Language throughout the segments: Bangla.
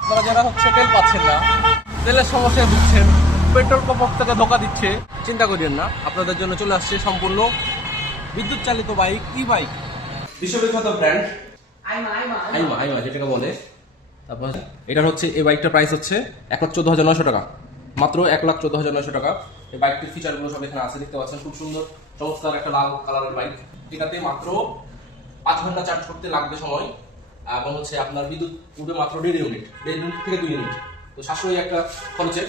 আপনারা যারা হচ্ছে তেল পাচ্ছেন না, তেলের সমস্যায় ভুগছেন, পেট্রোল পাম্প থেকে ধোকা দিচ্ছে, চিন্তা করিয়েন না, আপনাদের জন্য চলে আসছে সম্পূর্ণ বিদ্যুৎ চালিত বাইক, ই বাইক, বিশ্ববিখ্যাত ব্র্যান্ড আইমা যেটাকে বলে। তারপর এটার হচ্ছে এই বাইকটার প্রাইস হচ্ছে 1,14,900 টাকা, মাত্র 1,14,900 টাকা। এই বাইকটির ফিচারগুলো সব এখানে আছে, দেখতে পাচ্ছেন, খুব সুন্দর চমৎকার একটা লাল কালারের বাইক। এটাতে মাত্র 5 ঘন্টা চার্জ করতে লাগবে সময়, এবং হচ্ছে আপনার বিদ্যুৎ উঠবে মাত্র 1.5 ইউনিট থেকে 2 ইউনিট। তো সাশ্রয়ী একটা খরচে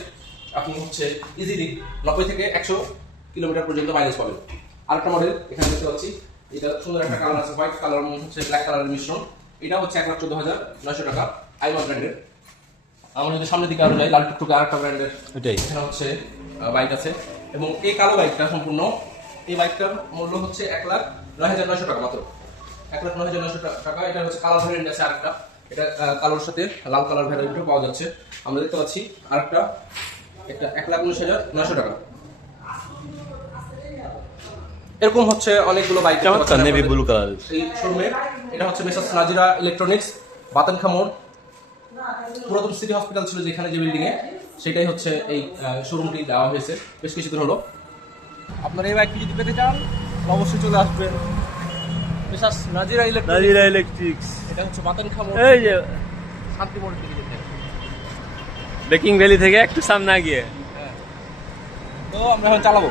আপনি হচ্ছে ইজিলি 90 থেকে 100 কিলোমিটার পর্যন্ত মাইলেজ পাবেন। আরেকটা মডেল এখানে দেখতে পাচ্ছি, এটা সুন্দর একটা কালার আছে, হোয়াইট কালার হচ্ছে ব্ল্যাক কালারের মিশ্রণ। এটা হচ্ছে 1,14,900 টাকা, আইমা ব্র্যান্ডের। আমরা যদি সামনের দিকে আরো যাই, লাল টুকটুকে আরেকটা ব্র্যান্ডের এখানে হচ্ছে বাইক আছে। এবং এই কালো বাইকটা সম্পূর্ণ, এই বাইকটার মূল্য হচ্ছে 1,09,900 টাকা, মাত্র 1,09,900 টাকা। এটা হচ্ছে কালার ভ্যারিয়েন্ট আছে আরেকটা, এটা কালোর সাথে লাল কালার ভ্যারিয়েন্টও পাওয়া যাচ্ছে। আমরা দেখতে পাচ্ছি আরেকটা, একটা 1,19,900 টাকা। এরকম হচ্ছে অনেকগুলো বাইক নেভি ব্লু কালার এই শোরুমে। এটা হচ্ছে মেসার্স নাজিরা ইলেকট্রনিক্স, বাতানখা মোড়, পুরাতন সিটি হসপিটাল ছিল যেখানে, যে বিল্ডিং এ, সেটাই হচ্ছে এই শোরুমটি দেওয়া হয়েছে বেশ কিছুদিন হলো। আপনারা এই বাইকটি যদি পেতে চান অবশ্যই চলে আসবেন মেসার্স নাজিরা ইলেকট্রিক্স। এটা হচ্ছে বাতানখা মোড়, এই যে শান্তি মোড়ের দিকে যেতে। বেকিং ভ্যালি থেকে একটু সামনে গিয়ে। তো আমরা এখন চালাবো।